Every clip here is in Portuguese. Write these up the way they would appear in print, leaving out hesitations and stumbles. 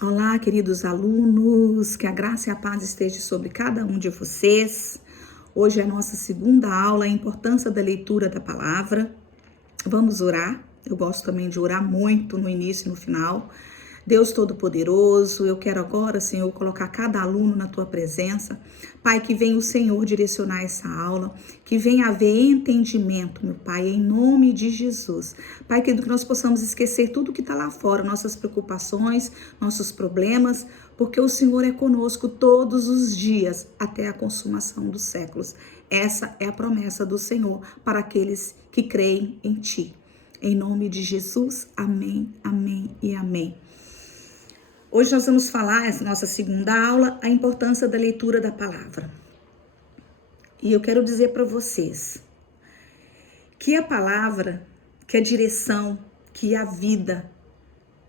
Olá, queridos alunos, que a graça e a paz esteja sobre cada um de vocês. Hoje é a nossa segunda aula, a importância da leitura da palavra. Vamos orar. Eu gosto também de orar muito no início e no final. Deus Todo-Poderoso, eu quero agora, Senhor, colocar cada aluno na Tua presença. Pai, que venha o Senhor direcionar essa aula, que venha haver entendimento, meu Pai, em nome de Jesus. Pai, querido, que nós possamos esquecer tudo que está lá fora, nossas preocupações, nossos problemas, porque o Senhor é conosco todos os dias, até a consumação dos séculos. Essa é a promessa do Senhor para aqueles que creem em Ti. Em nome de Jesus, amém, amém e amém. Hoje nós vamos falar, essa nossa segunda aula, a importância da leitura da palavra. E eu quero dizer para vocês que a palavra, que a direção, que a vida,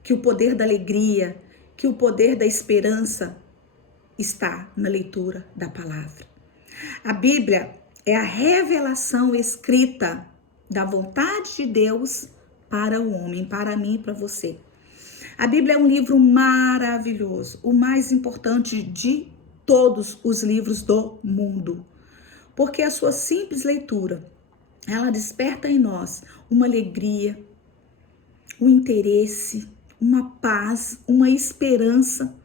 que o poder da alegria, que o poder da esperança está na leitura da palavra. A Bíblia é a revelação escrita da vontade de Deus para o homem, para mim e para você. A Bíblia é um livro maravilhoso, o mais importante de todos os livros do mundo, porque a sua simples leitura, ela desperta em nós uma alegria, um interesse, uma paz, uma esperança.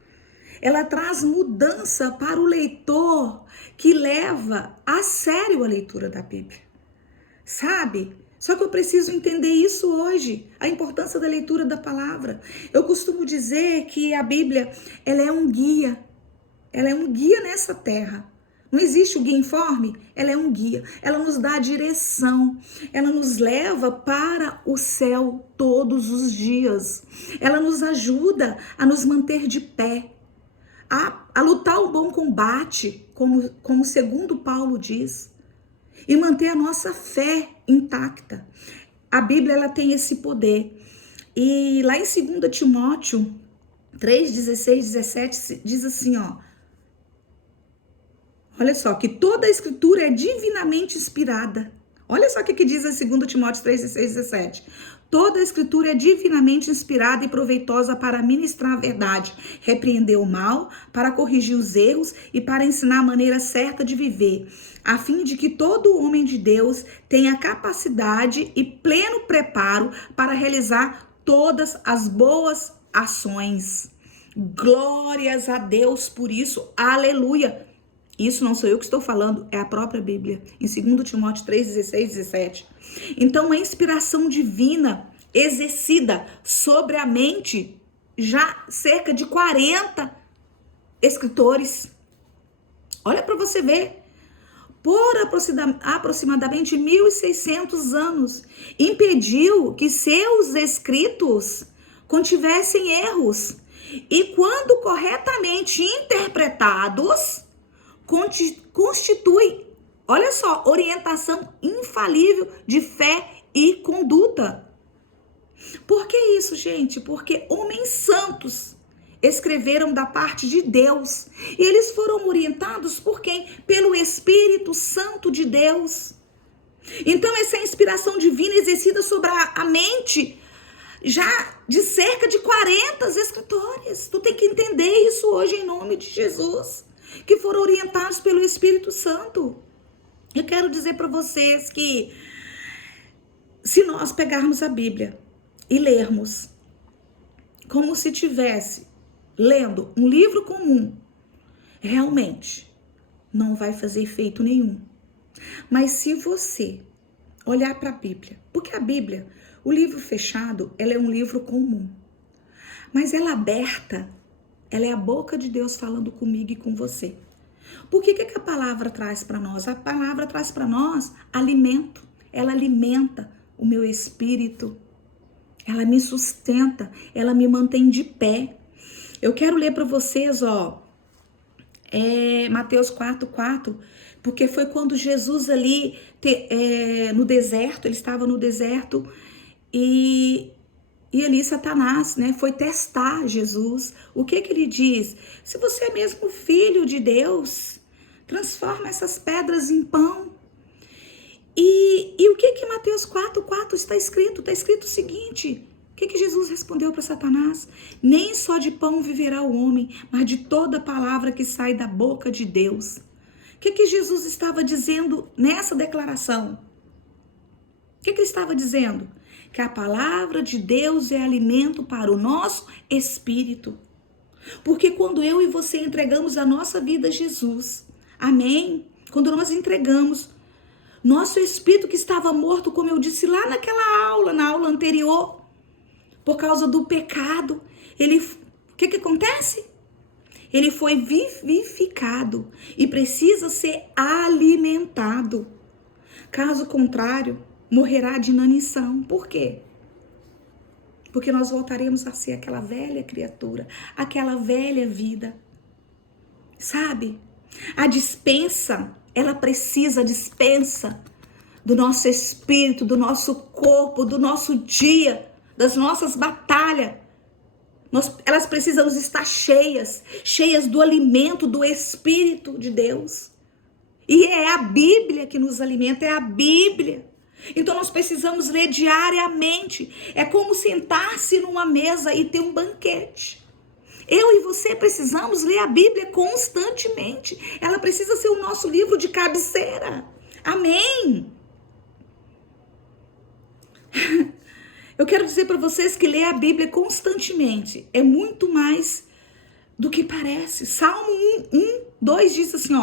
Ela traz mudança para o leitor que leva a sério a leitura da Bíblia, sabe? Só que eu preciso entender isso hoje, a importância da leitura da palavra. Eu costumo dizer que a Bíblia, ela é um guia nessa terra. Não existe o guia informe, ela é um guia. Ela nos dá a direção, ela nos leva para o céu todos os dias. Ela nos ajuda a nos manter de pé, a lutar o bom combate, como segundo Paulo diz, e manter a nossa fé intacta. A Bíblia, ela tem esse poder. E lá em 2 Timóteo 3, 16, 17, diz assim, ó. Olha só, que toda a escritura é divinamente inspirada. Olha só o que diz em 2 Timóteo 3, 16, 17. Toda a escritura é divinamente inspirada e proveitosa para ministrar a verdade, repreender o mal, para corrigir os erros e para ensinar a maneira certa de viver, a fim de que todo homem de Deus tenha capacidade e pleno preparo para realizar todas as boas ações. Glórias a Deus por isso, aleluia! Isso não sou eu que estou falando, é a própria Bíblia, em 2 Timóteo 3, 16, 17. Então, a inspiração divina exercida sobre a mente, já cerca de 40 escritores. Olha para você ver, por aproximadamente 1.600 anos, impediu que seus escritos contivessem erros. E quando corretamente interpretados, constitui, olha só, orientação infalível de fé e conduta. Por que isso, gente? Porque homens santos escreveram da parte de Deus. E eles foram orientados por quem? Pelo Espírito Santo de Deus. Então, essa inspiração divina exercida sobre a mente já de cerca de 40 escritores. Tu tem que entender isso hoje em nome de Jesus, que foram orientados pelo Espírito Santo. Eu quero dizer para vocês que se nós pegarmos a Bíblia e lermos como se tivesse lendo um livro comum, realmente não vai fazer efeito nenhum. Mas se você olhar para a Bíblia, porque a Bíblia, o livro fechado, ela é um livro comum, mas ela aberta, ela é a boca de Deus falando comigo e com você. Por que a palavra traz para nós? A palavra traz para nós alimento. Ela alimenta o meu espírito. Ela me sustenta. Ela me mantém de pé. Eu quero ler para vocês, Mateus 4:4, porque foi quando Jesus ali no deserto, ele estava no deserto e ali Satanás, foi testar Jesus. O que ele diz? Se você é mesmo filho de Deus, transforma essas pedras em pão. E o que Mateus 4:4 está escrito? Está escrito o seguinte: O que Jesus respondeu para Satanás? Nem só de pão viverá o homem, mas de toda palavra que sai da boca de Deus. O que Jesus estava dizendo nessa declaração? O que ele estava dizendo? Que a palavra de Deus é alimento para o nosso espírito. Porque quando eu e você entregamos a nossa vida a Jesus, amém? Quando nós entregamos, nosso espírito que estava morto, como eu disse lá naquela aula, na aula anterior, por causa do pecado, o que acontece? Ele foi vivificado e precisa ser alimentado. Caso contrário, morrerá de inanição. Por quê? Porque nós voltaremos a ser aquela velha criatura, aquela velha vida. Sabe? A dispensa, ela precisa, dispensa do nosso espírito, do nosso corpo, do nosso dia, das nossas batalhas. Elas precisam estar cheias do alimento do Espírito de Deus. E é a Bíblia que nos alimenta, é a Bíblia. Então nós precisamos ler diariamente. É como sentar-se numa mesa e ter um banquete. Eu e você precisamos ler a Bíblia constantemente. Ela precisa ser o nosso livro de cabeceira. Amém? Eu quero dizer para vocês que ler a Bíblia constantemente é muito mais do que parece. Salmo 1:2 diz assim,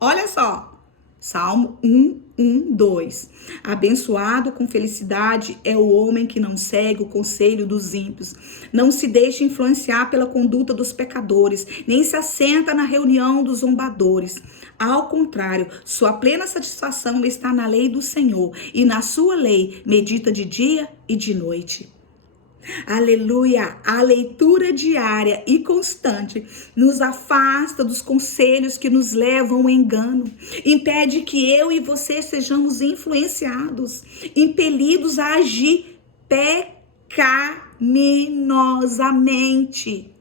olha só. Salmo 1:2. Abençoado com felicidade é o homem que não segue o conselho dos ímpios, não se deixa influenciar pela conduta dos pecadores, nem se assenta na reunião dos zombadores. Ao contrário, sua plena satisfação está na lei do Senhor, e na sua lei medita de dia e de noite. Aleluia! A leitura diária e constante nos afasta dos conselhos que nos levam ao engano, impede que eu e você sejamos influenciados, impelidos a agir pecaminosamente,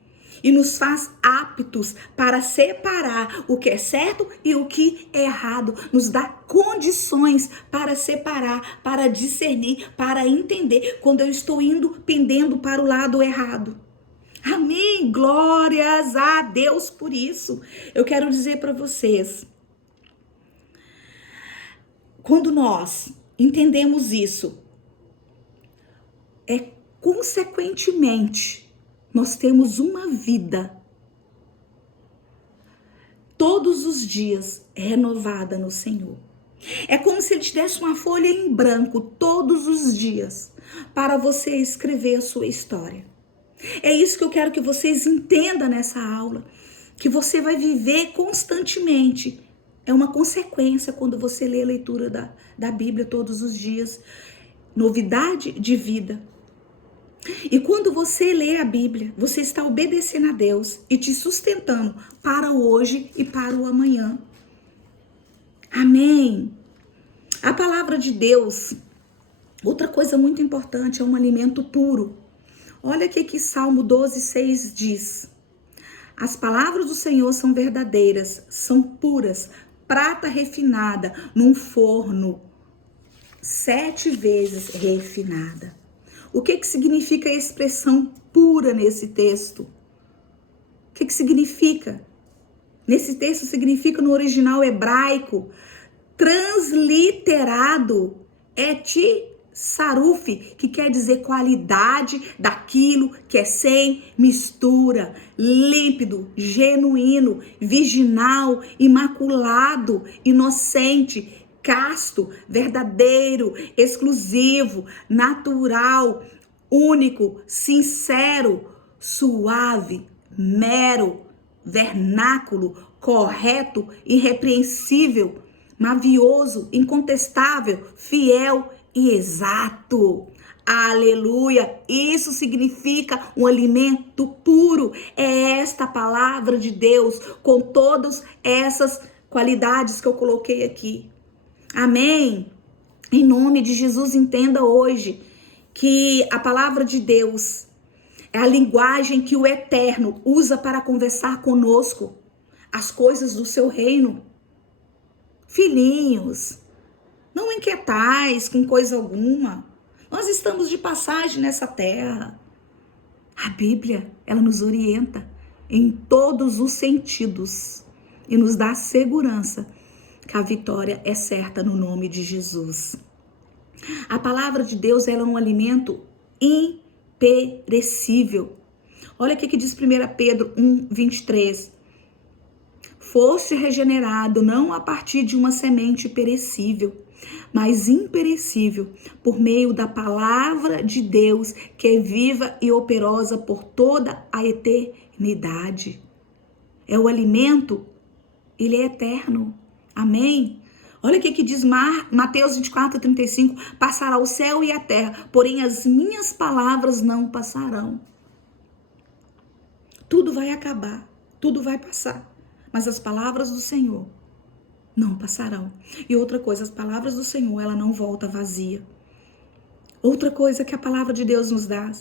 e nos faz aptos para separar o que é certo e o que é errado. Nos dá condições para separar, para discernir, para entender quando eu estou pendendo para o lado errado. Amém? Glórias a Deus por isso. Eu quero dizer para vocês, quando nós entendemos isso, consequentemente, nós temos uma vida todos os dias renovada no Senhor. É como se Ele te desse uma folha em branco todos os dias para você escrever a sua história. É isso que eu quero que vocês entendam nessa aula, que você vai viver constantemente. É uma consequência quando você lê a leitura da Bíblia todos os dias. Novidade de vida. E quando você lê a Bíblia, você está obedecendo a Deus e te sustentando para o hoje e para o amanhã. Amém? A palavra de Deus, outra coisa muito importante, é um alimento puro. Olha o que Salmo 12:6 diz. As palavras do Senhor são verdadeiras, são puras, prata refinada num forno 7 vezes refinada. O que significa a expressão pura nesse texto? O que significa? Nesse texto significa no original hebraico, transliterado, saruf, que quer dizer qualidade daquilo que é sem mistura, límpido, genuíno, virginal, imaculado, inocente, casto, verdadeiro, exclusivo, natural, único, sincero, suave, mero, vernáculo, correto, irrepreensível, mavioso, incontestável, fiel e exato. Aleluia! Isso significa um alimento puro. É esta palavra de Deus com todas essas qualidades que eu coloquei aqui. Amém? Em nome de Jesus, entenda hoje que a palavra de Deus é a linguagem que o Eterno usa para conversar conosco as coisas do seu reino. Filhinhos, não inquietais com coisa alguma. Nós estamos de passagem nessa terra. A Bíblia, ela nos orienta em todos os sentidos e nos dá segurança que a vitória é certa no nome de Jesus. A palavra de Deus, ela é um alimento imperecível. Olha o que diz 1 Pedro 1:23. Foste regenerado não a partir de uma semente perecível, mas imperecível, por meio da palavra de Deus, que é viva e operosa por toda a eternidade. É o alimento, ele é eterno. Amém? Olha o que diz Mateus 24:35. Passará o céu e a terra, porém as minhas palavras não passarão. Tudo vai acabar, tudo vai passar, mas as palavras do Senhor não passarão. E outra coisa, as palavras do Senhor, ela não volta vazia. Outra coisa que a palavra de Deus nos dá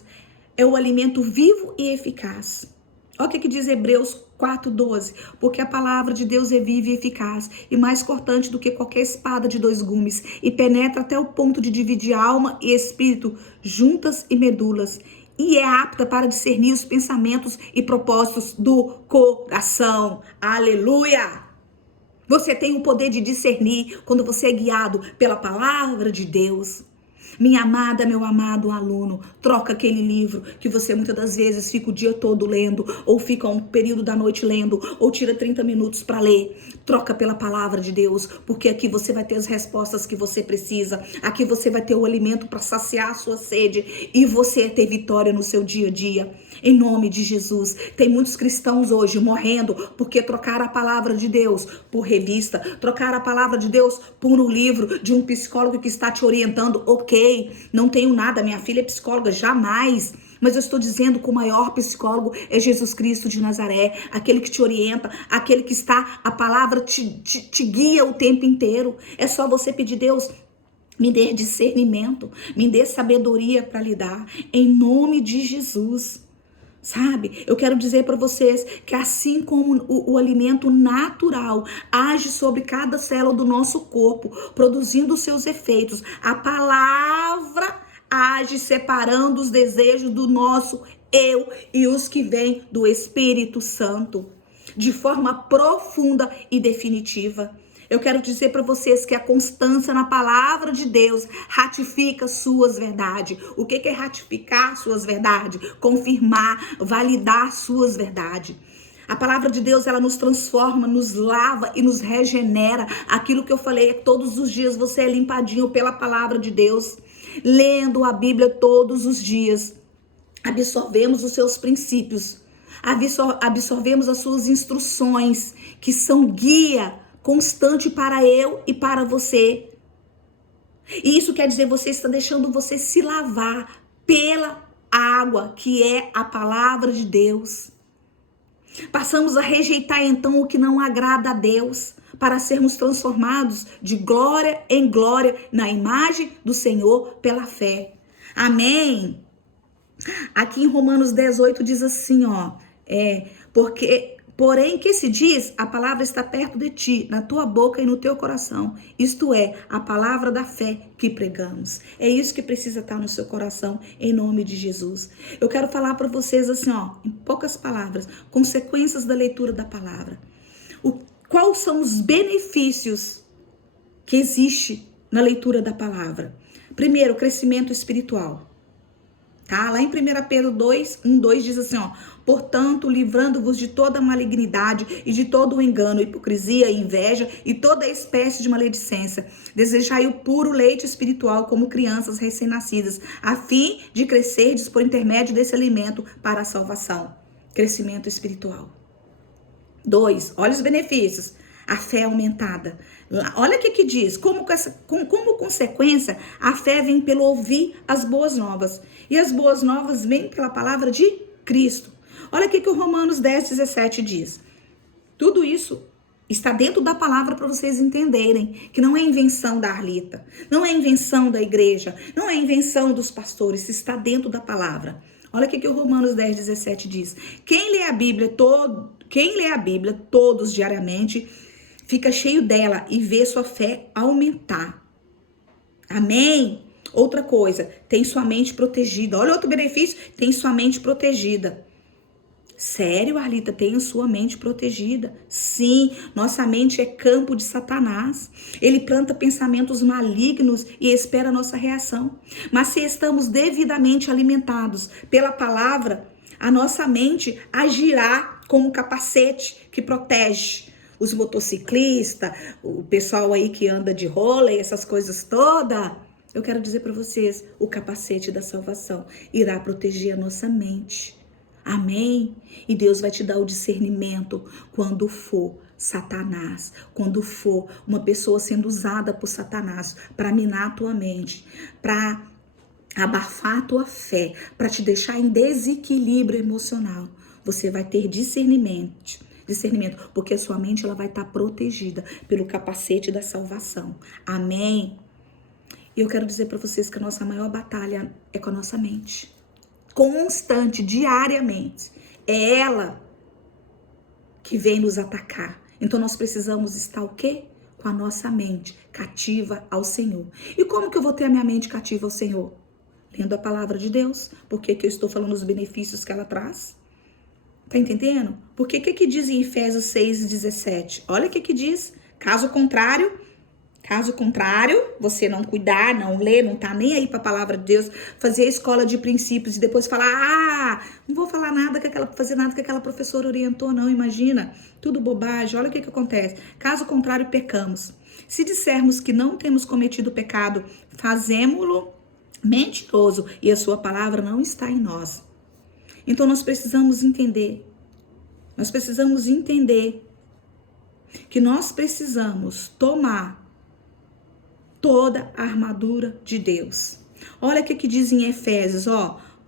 é o alimento vivo e eficaz. Olha o que diz Hebreus 4:12. Porque a palavra de Deus é viva e eficaz, e mais cortante do que qualquer espada de 2 gumes, e penetra até o ponto de dividir alma e espírito, juntas e medulas, e é apta para discernir os pensamentos e propósitos do coração. Aleluia! Você tem o poder de discernir quando você é guiado pela palavra de Deus. Minha amada, meu amado aluno, troca aquele livro que você muitas das vezes fica o dia todo lendo, ou fica um período da noite lendo, ou tira 30 minutos para ler. Troca pela palavra de Deus, porque aqui você vai ter as respostas que você precisa. Aqui você vai ter o alimento para saciar a sua sede e você ter vitória no seu dia a dia. Em nome de Jesus. Tem muitos cristãos hoje morrendo porque trocaram a palavra de Deus por revista, trocaram a palavra de Deus por um livro de um psicólogo que está te orientando. Ok, não tenho nada, minha filha é psicóloga, jamais. Mas eu estou dizendo que o maior psicólogo é Jesus Cristo de Nazaré, aquele que te orienta, aquele que está, a palavra te guia o tempo inteiro. É só você pedir: Deus, me dê discernimento, me dê sabedoria para lidar, em nome de Jesus. Sabe, eu quero dizer para vocês que assim como o alimento natural age sobre cada célula do nosso corpo, produzindo os seus efeitos, a palavra age separando os desejos do nosso eu e os que vêm do Espírito Santo, de forma profunda e definitiva. Eu quero dizer para vocês que a constância na palavra de Deus ratifica suas verdades. O que é ratificar suas verdades? Confirmar, validar suas verdades. A palavra de Deus, ela nos transforma, nos lava e nos regenera. Aquilo que eu falei, todos os dias você é limpadinho pela palavra de Deus. Lendo a Bíblia todos os dias, absorvemos os seus princípios, absorvemos as suas instruções, que são guia constante para eu e para você. E isso quer dizer, você está deixando você se lavar pela água, que é a palavra de Deus. Passamos a rejeitar então o que não agrada a Deus, para sermos transformados de glória em glória na imagem do Senhor pela fé. Amém? Aqui em Romanos 18 diz assim, porém que se diz, a palavra está perto de ti, na tua boca e no teu coração. Isto é, a palavra da fé que pregamos. É isso que precisa estar no seu coração, em nome de Jesus. Eu quero falar para vocês assim, em poucas palavras, consequências da leitura da palavra. Quais são os benefícios que existe na leitura da palavra? Primeiro, crescimento espiritual. Tá? Lá em 1 Pedro 2:1-2 diz assim, portanto, livrando-vos de toda malignidade e de todo o engano, hipocrisia, inveja e toda espécie de maledicência. Desejai o puro leite espiritual como crianças recém-nascidas, a fim de crescerdes por intermédio desse alimento para a salvação. Crescimento espiritual. 2, olha os benefícios. A fé aumentada. Olha o que diz. Como consequência, a fé vem pelo ouvir as boas novas. E as boas novas vêm pela palavra de Cristo. Olha o que o Romanos 10:17 diz. Tudo isso está dentro da palavra para vocês entenderem que não é invenção da Arlita, não é invenção da igreja, não é invenção dos pastores, está dentro da palavra. Olha o que o Romanos 10:17 diz. Quem lê a Bíblia todos diariamente, fica cheio dela e vê sua fé aumentar. Amém? Outra coisa, tem sua mente protegida. Olha outro benefício, tem sua mente protegida. Sério, Arlita, tem a sua mente protegida. Sim, nossa mente é campo de Satanás. Ele planta pensamentos malignos e espera a nossa reação. Mas se estamos devidamente alimentados pela palavra, a nossa mente agirá como um capacete que protege os motociclistas, o pessoal aí que anda de roller, essas coisas todas. Eu quero dizer para vocês, o capacete da salvação irá proteger a nossa mente. Amém? E Deus vai te dar o discernimento quando for Satanás, quando for uma pessoa sendo usada por Satanás para minar a tua mente, para abafar a tua fé, para te deixar em desequilíbrio emocional. Você vai ter discernimento, porque a sua mente ela vai estar protegida pelo capacete da salvação. Amém? E eu quero dizer para vocês que a nossa maior batalha é com a nossa mente. Constante, diariamente. É ela que vem nos atacar. Então nós precisamos estar o quê? Com a nossa mente cativa ao Senhor. E como que eu vou ter a minha mente cativa ao Senhor? Lendo a palavra de Deus. Por que que eu estou falando os benefícios que ela traz? Tá entendendo? Por que que diz em Efésios 6:17? Olha o que diz. Caso contrário, você não cuidar, não ler, não tá nem aí para a palavra de Deus, fazer a escola de princípios e depois falar, não vou falar nada fazer nada que aquela professora orientou, não, imagina, tudo bobagem. Olha o que acontece. Caso contrário, pecamos. Se dissermos que não temos cometido pecado, fazemo-lo mentiroso e a sua palavra não está em nós. Então nós precisamos entender que nós precisamos tomar toda a armadura de Deus. Olha o que diz em Efésios,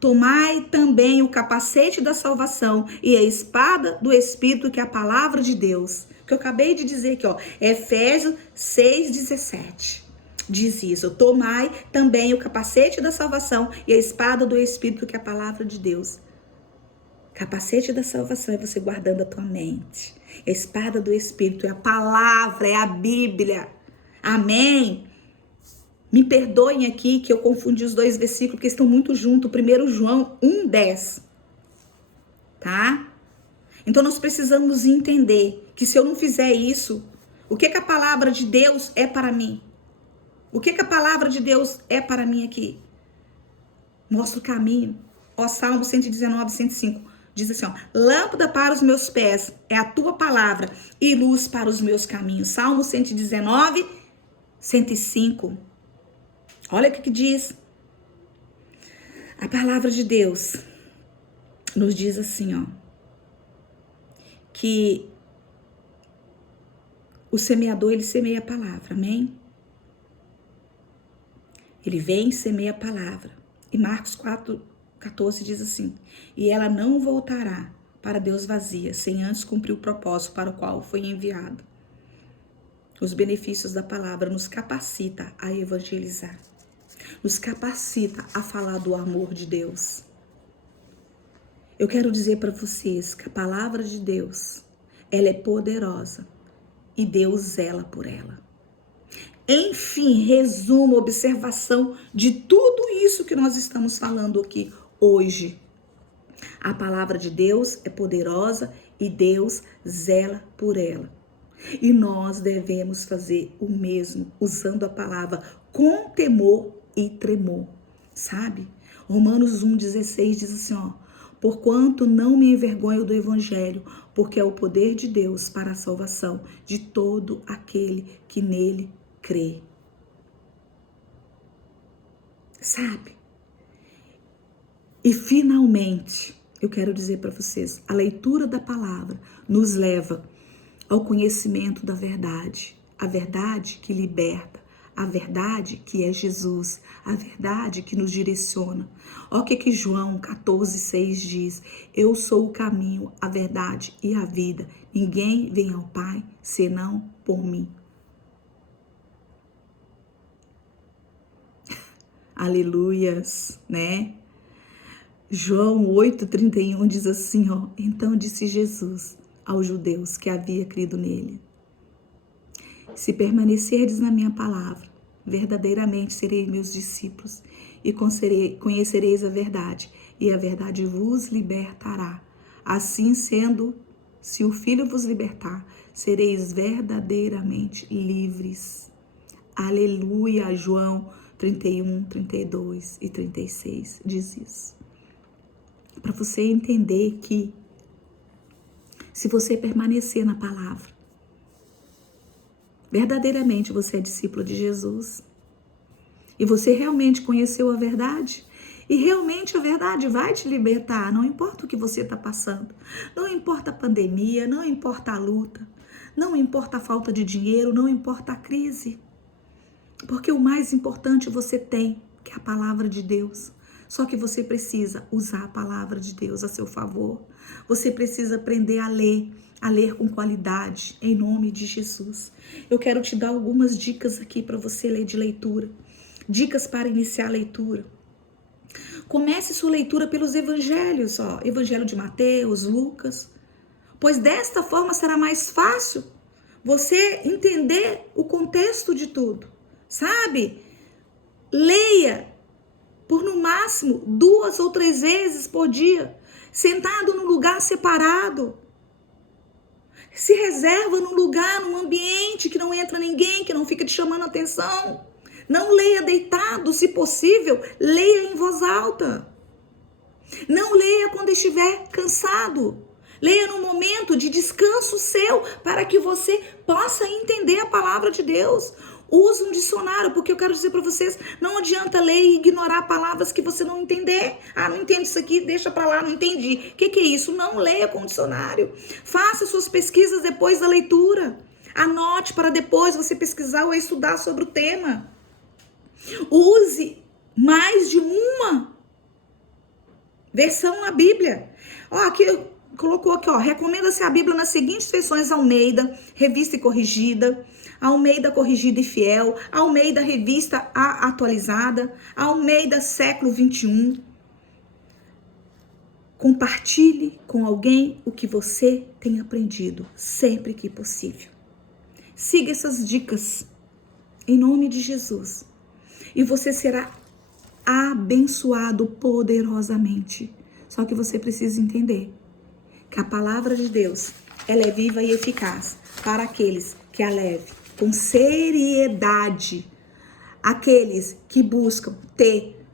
tomai também o capacete da salvação e a espada do Espírito, que é a palavra de Deus. Que eu acabei de dizer aqui, Efésios 6:17. Diz isso, tomai também o capacete da salvação e a espada do Espírito, que é a palavra de Deus. Capacete da salvação é você guardando a tua mente. A espada do Espírito é a palavra, é a Bíblia. Amém? Me perdoem aqui que eu confundi os dois versículos, porque estão muito juntos. 1 João 1:10. Tá? Então nós precisamos entender que se eu não fizer isso, o que a palavra de Deus é para mim? O que a palavra de Deus é para mim aqui? Mostra o caminho. Salmo 119, 105. Diz assim, lâmpada para os meus pés é a tua palavra e luz para os meus caminhos. Salmo 119, 105. Olha o que diz. A palavra de Deus nos diz assim, que o semeador, ele semeia a palavra, amém? Ele vem e semeia a palavra. E Marcos 4:14 diz assim, e ela não voltará para Deus vazia, sem antes cumprir o propósito para o qual foi enviado. Os benefícios da palavra nos capacita a evangelizar. Nos capacita a falar do amor de Deus. Eu quero dizer para vocês que a palavra de Deus, ela é poderosa e Deus zela por ela. Enfim, resumo, observação de tudo isso que nós estamos falando aqui hoje. A palavra de Deus é poderosa e Deus zela por ela. E nós devemos fazer o mesmo, usando a palavra com temor e tremor, sabe? Romanos 1:16 diz assim, porquanto não me envergonho do evangelho, porque é o poder de Deus para a salvação de todo aquele que nele crê. Sabe? E finalmente, eu quero dizer para vocês, a leitura da palavra nos leva ao conhecimento da verdade, a verdade que liberta, a verdade que é Jesus, a verdade que nos direciona. Olha o que João 14:6 diz, eu sou o caminho, a verdade e a vida, ninguém vem ao Pai senão por mim. Aleluias, né? João 8:31 diz assim, então disse Jesus aos judeus que havia crido nele, se permanecerdes na minha palavra, verdadeiramente sereis meus discípulos e conhecereis a verdade, e a verdade vos libertará. Assim sendo, se o Filho vos libertar, sereis verdadeiramente livres. Aleluia. João 31, 32 e 36 diz isso. Para você entender que se você permanecer na palavra, verdadeiramente você é discípulo de Jesus. E você realmente conheceu a verdade. E realmente a verdade vai te libertar. Não importa o que você está passando. Não importa a pandemia, não importa a luta. Não importa a falta de dinheiro, não importa a crise. Porque o mais importante você tem, que é a palavra de Deus. Só que você precisa usar a palavra de Deus a seu favor. Você precisa aprender a ler com qualidade, em nome de Jesus. Eu quero te dar algumas dicas aqui para você ler de leitura. Dicas para iniciar a leitura. Comece sua leitura pelos evangelhos, Evangelho de Mateus, Lucas. Pois desta forma será mais fácil você entender o contexto de tudo, sabe? Leia por no máximo 2 ou 3 vezes por dia, sentado num lugar separado. Se reserva num lugar, num ambiente que não entra ninguém, que não fica te chamando a atenção. Não leia deitado, se possível, leia em voz alta. Não leia quando estiver cansado. Leia no momento de descanso seu, para que você possa entender a palavra de Deus. Use um dicionário, porque eu quero dizer para vocês, não adianta ler e ignorar palavras que você não entender. Ah, não entendo isso aqui, deixa para lá, não entendi. O que é isso? Não leia com dicionário. Faça suas pesquisas depois da leitura. Anote para depois você pesquisar ou estudar sobre o tema. Use mais de uma versão na Bíblia. Aqui colocou aqui, recomenda-se a Bíblia nas seguintes versões: Almeida, Revista e Corrigida, Almeida Corrigida e Fiel, Almeida Revista Atualizada, Almeida Século 21. Compartilhe com alguém o que você tem aprendido, sempre que possível. Siga essas dicas, em nome de Jesus. E você será abençoado poderosamente. Só que você precisa entender que a palavra de Deus, ela é viva e eficaz para aqueles que a levem com seriedade. Aqueles que buscam ter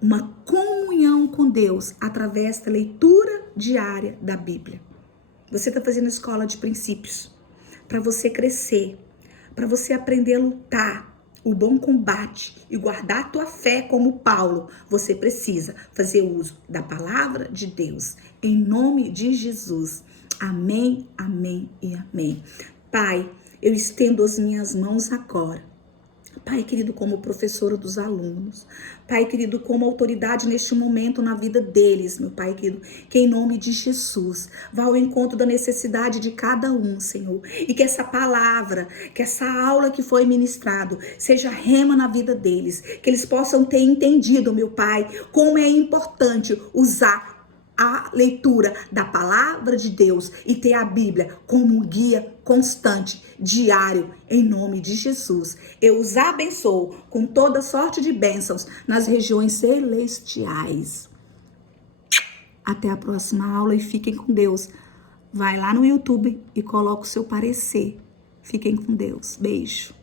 uma comunhão com Deus através da leitura diária da Bíblia. Você está fazendo escola de princípios para você crescer, para você aprender a lutar o bom combate e guardar a tua fé como Paulo. Você precisa fazer uso da palavra de Deus, em nome de Jesus. Amém, amém e amém. Pai, eu estendo as minhas mãos agora. Pai querido, como professora dos alunos, Pai querido, como autoridade neste momento na vida deles, meu Pai querido, que em nome de Jesus, vá ao encontro da necessidade de cada um, Senhor, e que essa palavra, que essa aula que foi ministrado, seja rema na vida deles, que eles possam ter entendido, meu Pai, como é importante usar a leitura da palavra de Deus e ter a Bíblia como um guia constante, diário, em nome de Jesus. Eu os abençoo com toda sorte de bênçãos nas regiões celestiais. Até a próxima aula e fiquem com Deus. Vai lá no YouTube e coloca o seu parecer. Fiquem com Deus. Beijo.